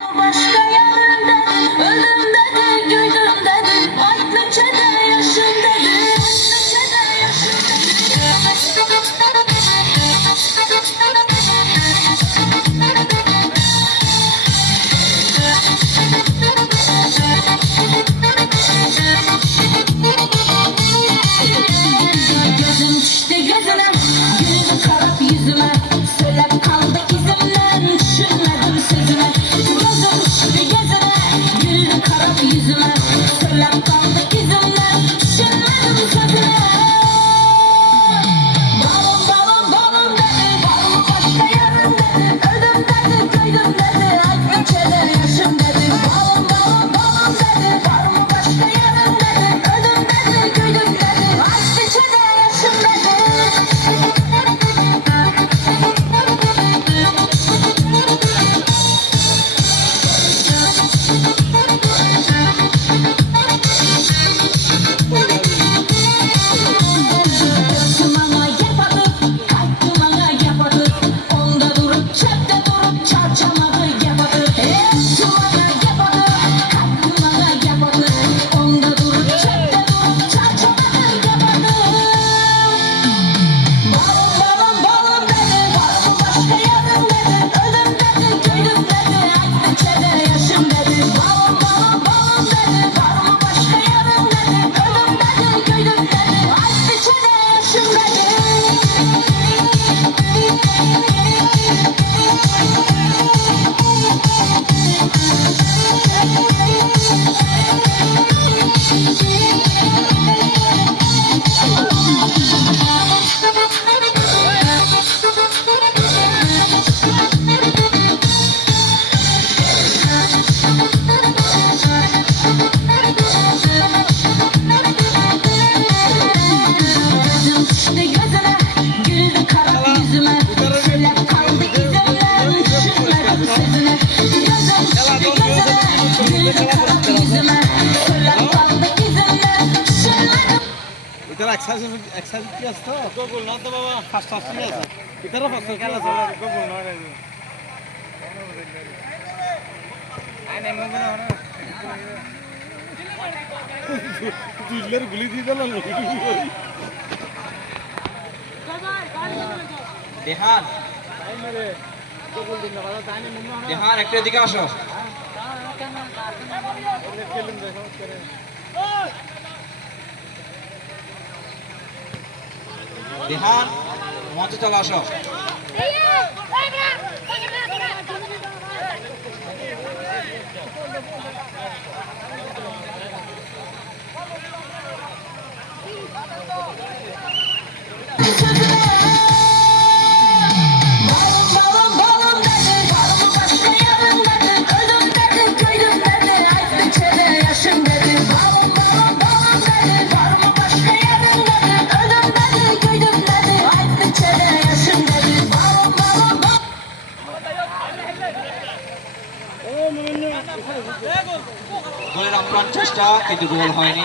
Başka yarın dedi, öldüm dedi, güldüm dedi, aklı çene yaşım dedi, aklı çene yaşım dedi. Gözüm düştü gözüne, gülüm karap yüzüme, söylep kaldı izimden, düşünmedim sözüne. Gözüm düştü gözüne, gülüm karap yüzüme, söylep kaldı izimden, düşünmedim sözüne. Balım balım balım dedi, balım başka yarın dedi, öldüm dedi, köydüm dedi, aklı çene yaşım dedi. Balım balım balım dedi, balım başka yarın dedi, öldüm dedi, köydüm dedi, aklı çene yaşım dedi. Sımana yapadık, kalkımana yapadık, onda durup çöpte durup çarçamadı yapadık. Sımana yapadık, kalkımana yapadık, onda durup çöpte durup çarçamadı yapadık. Balım balım balım dedi, balım başka yarın dedi, öldüm dedi, köydüm dedi, aklı çene yaşım dedi. Balım balım balım dedi, balım başka yarın dedi, öldüm dedi, köydüm dedi, aklı çene yaşım dedi. Gözüm düştü gözüne, güldü karap yüzüme, söylep kaldı izimden, düşünmedim sözüne. Gözüm düştü gözüne, güldü karap yüzüme, söylep kaldı izimden, düşünmedim. इधर एक्सरसाइज किया था गोकुल ना तो बाबा fast fast किया था इधर फास्ट किया था गोकुल ना रे आने में ना ना दिलर गुली दी ना দেহান দেহান একটু এদিকে আসো দেহান মঞ্চে চলে আসো Balım balım balım dedi, balım başka yarın dedi, öldüm dedi, köydüm dedi, aklı çene yaşım dedi. Balım balım balım dedi, balım başka yarın dedi, öldüm dedi, köydüm dedi, aklı çene yaşım dedi. Balım balım balım. গোলের আপ্রাণ চেষ্টা কিন্তু গোল হয়নি